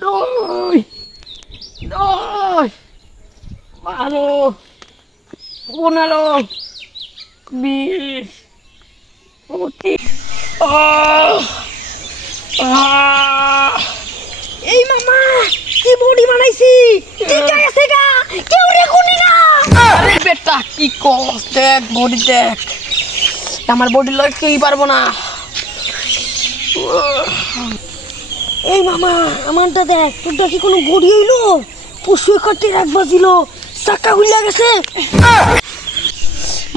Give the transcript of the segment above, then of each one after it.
দুই দশ 12 15 20 25 এই মামা কি বডি বানাইছি ঠিক আছে গা কেউ রে কোনি না আরে বেটা কি কস দেখ বডি দেখ আমার বডি লড়তেই পারবো না। এই মামা আমারটা দেখ তোরটা কি কোনো বডি হইলো পশু কাটতে রাখবা ছিল চাকা খুলে গেছে।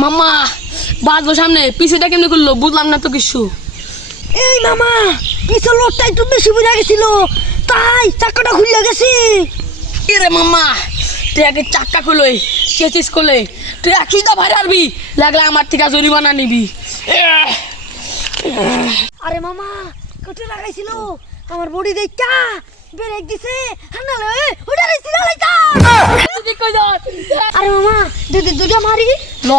মামা বাজবো সামনে পিছুটা কেমনি করলো বুঝলাম না তো কিছু। এই মামা পিছন লোকটা একটু বেশি বুঝা গেছিল তাই চাকাটা খুলে গেছে। কি রে মামা তুই আগে চাক্কা খুলোই চেচিস করলে তুই একই তো ভাই আরবি লাগলে আমার থেকে জরিমানা নিবি। আরে মামা কত লাগাইছিল আমার বডি দেখা ব্রেক দিছে হানালে ওটা রে সিলা লাইতা। তুই কই যা আরে মামা দুটা মারি ল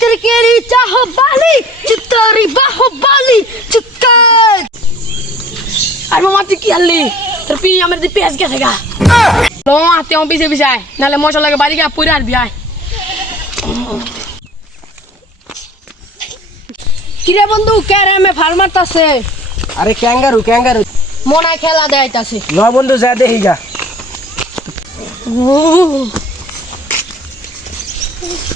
तेरे केरी चाहो बाली चित्तारी बाहो बाली चित्कार। আর মামা তুই কি আনলি তোর পি আমার দি পেঁয়াজ গেছে গা ল আতে আমি পিছে পিছে আয় নালে মশলা লাগে বাড়ি গা পুরা আরবি আয়। কিরে বন্ধু ক্যারামে ফার্মারতাছে আরে ক্যাঙ্গারু ক্যাঙ্গারু মনা খেলা দেখাইতাছে। ল বন্ধু যা দেখি গা।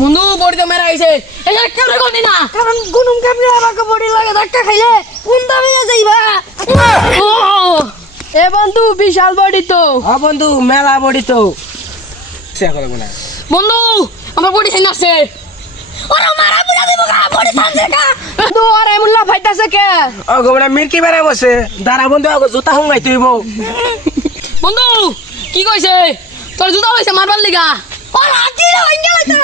বন্ধু বড়িতে মেরা আইছে এটা কেমনে করলি না কারণ গুনুম কেমনে আমাকে বডি লাগে ধাক্কা খাইলে কোন দামে যাইবা। এ বন্ধু বিশাল বডি তো বন্ধু মেলা বডি তো সে করে বলে বন্ধু আমার বডি খাই নাছে ওরা মারা বুঝা দেব গা বডি সানছে গা। বন্ধু আরে মুল্লা ফাইতাছে কে গোবরা মিরকি বেড়ে বসে দাঁড়া বন্ধু আগে জুতা হুঙ্গাই তুইব। বন্ধু কি কইছে তোর জুতা হইছে মারবার লিগা ওরা আটিরা ভাঙ্গা লাইতা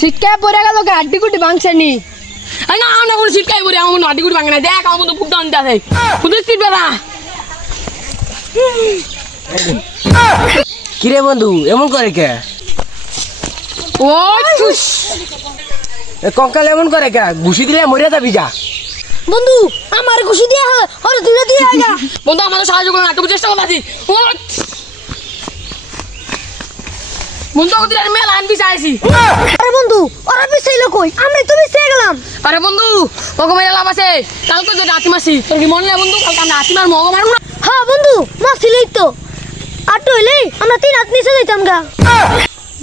শিক্ষা পড়ে গেল কে আড্ডি গুটি ভাঙছেনি না আমরা কোনো শিক্ষাই পড়ে আমার কোনো আড্ডি গুটি ভাঙে না দেখ আমার মতো ফুকটা আনতে আছে খুদে সিট বেড়া। কিরে বন্ধু এমন করে কে ও চুস কঙ্কাল এমন করে কে ঘুষি দিলে মরে যাবি যা। বন্ধু আমার খুশি দিয়া ওরে দুইটা দিয়ে আইগা। বন্ধু আমাদের সাহায্য করে না তুমি চেষ্টা করতেছি বন্ধু ওদের আর মেলা আনবি চাইছি। আরে বন্ধু ওরা পিছাইলো কই আমরা তো পিছাই গেলাম। আরে বন্ধু ওকে মেলা লাভ আছে কালকে তো রাতি মাসি তোর কি মনে নেই বন্ধু কালকে আমরা হাতি মার মগ মারবো না। হ্যাঁ বন্ধু মাছিলেই তো আর তো হইলেই আমরা 3 হাত নিচে যাইতাম গা।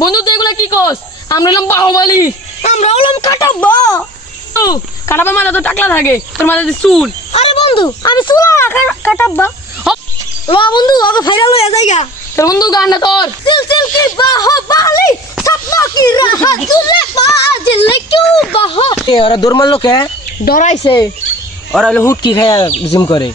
বন্ধু তুই এগুলা কি কস আমরা এলাম বাহুবলি আমরা হলাম কাটাবো। কাটাবে মাথা তো টাকলা থাকে তোর মাথা চুল। আরে বন্ধু আমি চুলা কাটাবো ল বন্ধু ওকে ফাইনাল হয়ে যাইগা। তোর বন্ধু গান না তোর চিল চিল কি বাহো বালি সপনা কি রাহা তুলে বাজলে কিউ বাহো। ওরা দৌড় মারলো কে ডরাইছে ওরা হলো হুটকি খায়া জিম করে।